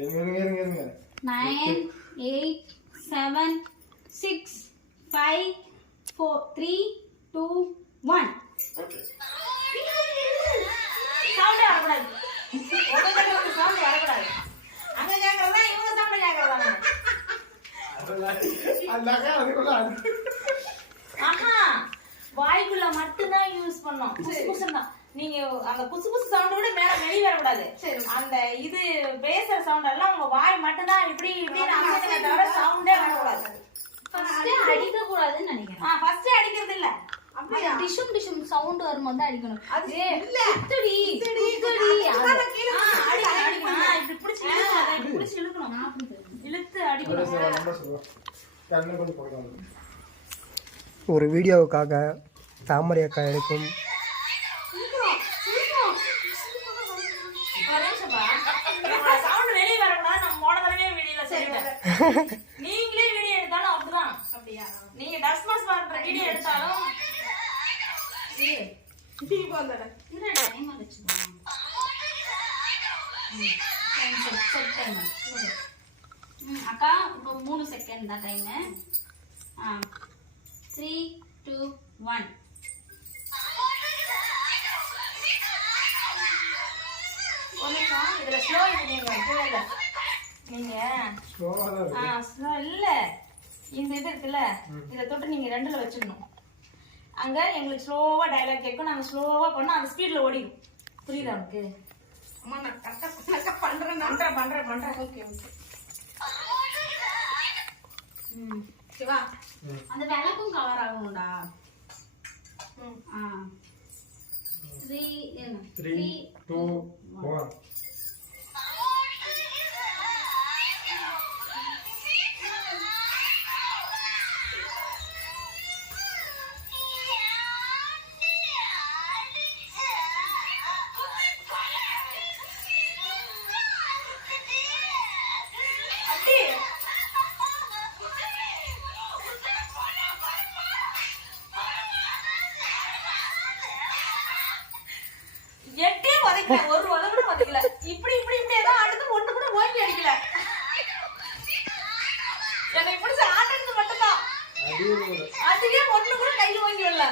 இருங்க 9 8 7 6 5 4 3 2 1 okay sound வரக்கூடாது உங்க கிட்ட சவுண்ட் வரக்கூடாது அங்க கேக்குறதா இவங்க சவுண்ட் கேக்குறதா அண்ணா அதுக்குள்ள ஆஹா வாய்க்குள்ள மட்டும் தான் யூஸ் பண்ணோம் புசு புசுன்னு தான் நீங்க அந்த புசு புசு சவுண்ட் விட மேல வெளிய வர கூடாது அந்த இது பேசுற சவுண்ட் எல்லாம் உங்க வாய் மட்டும் தான் இப்படி இப்படி அசைக்கவே தவிர சவுண்டே வர கூடாது ஃபர்ஸ்ட் அடிக்க கூடாதுன்னு நினைக்கிறேன் ஃபர்ஸ்ட் அடிக்கிறது இல்ல அப்படியே டிஷும் டிஷும் சவுண்ட் வரும்போது தான் அடிக்கணும் அது இல்ல குத்தடி இப்படி பிடிச்சி இழுக்கணும் இப்படி பிடிச்சி இழுக்கணும் இழுத்து அடிக்கணும் ஒரு வீடியோவுக்காக தாமரை அக்கா எடுக்கும் சவுண்ட் வெளிய வரக்கூடாது நம்ம போன தடவை வீடியோல சொல்லிட்டேன் நீங்களே வீடியோ எடுத்தாலும் அப்படிதான் அப்படியா நீங்க டஸ்ட் மாஸ் பண்ற வீடியோ எடுத்தாலும் அக்கா இப்போ 3 செகண்ட் தான் டைம் 3 2 1 இதுல ஸ்லோ இது நீங்க ஸ்லோ இல்ல இந்த இது இருக்குல்ல இத தொட்டு நீங்க 2ல வச்சிடணும் அங்க எங்களுக்கு ஸ்லோவா டயலாக் கேட்கும் நாங்க ஸ்லோவா பண்ணோம் அந்த ஸ்பீட்ல ஓடிடும் புரியுதா உனக்கு அம்மா நான் கரெக்டா பண்றேன் ஓகே சிவா அந்த விளக்கும் கவர் ஆகும்டா 3 2 1 எட்டே உதைக்கல ஒரு உத கூட உதைக்கல இப்படி ஏதோ அடுத்து ஒண்ணு கூட ஓங்கி அடிக்கல என்னை பிடிச்ச ஆடுறது மட்டும்தான் அதுவே ஒண்ணு கூட கையில ஓங்கி வரல